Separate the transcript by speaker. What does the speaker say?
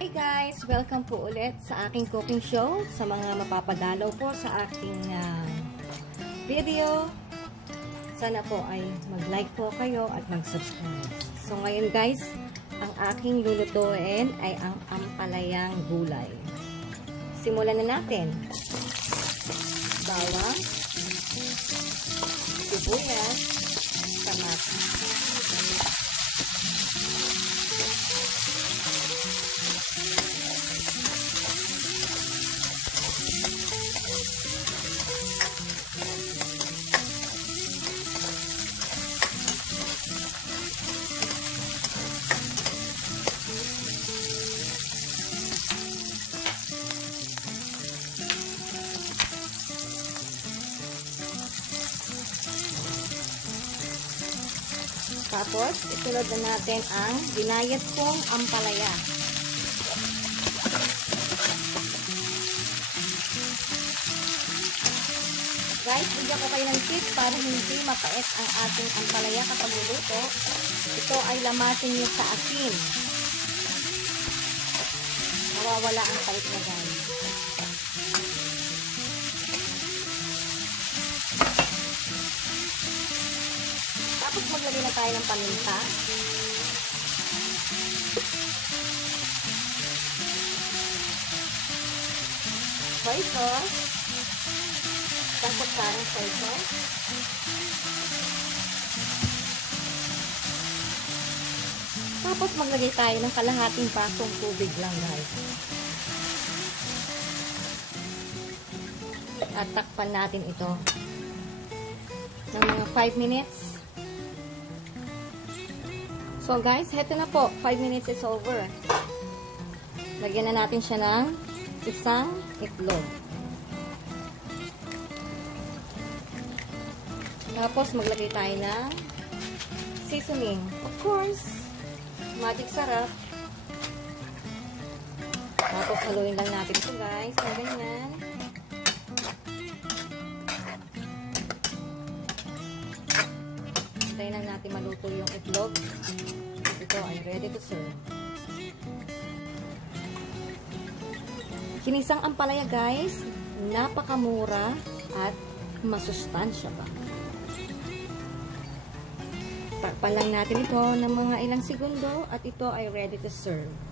Speaker 1: Hey guys! Welcome po ulit sa aking cooking show. Sa mga mapapadalaw po sa aking ah, video. Sana po ay mag-like po kayo at mag-subscribe. So ngayon guys, ang aking lulutuin ay ang ampalayang gulay. Simulan na natin. Bawang, sibuyas, kamatis. Tapos, isunod na natin ang ginayat kong ampalaya. Guys, bigyan ko kayo ng tip para hindi mapait ang ating ampalaya kapag luluto. Ito ay lamasin niyo sa asin. Mawawala ang pait na guys. Tapos maglagay na tayo ng paminta. Soy sauce. Isang kutsarang soy sauce. Tapos maglagay tayo ng kalahating basong tubig lang guys. At takpan natin ito ng mga 5 minutes. So guys, heto na po. 5 minutes is over. Lagyan na natin siya ng isang itlog. Tapos maglagay tayo ng seasoning. Of course, magic sarap. Tapos haluin lang natin ito guys. Ganyan. Hintayin lang natin maluto yung itlog. Ito ay ready to serve. Kinisang ampalaya guys, napakamura at masustansya ba. Takpan lang natin ito ng mga ilang segundo at ito ay ready to serve.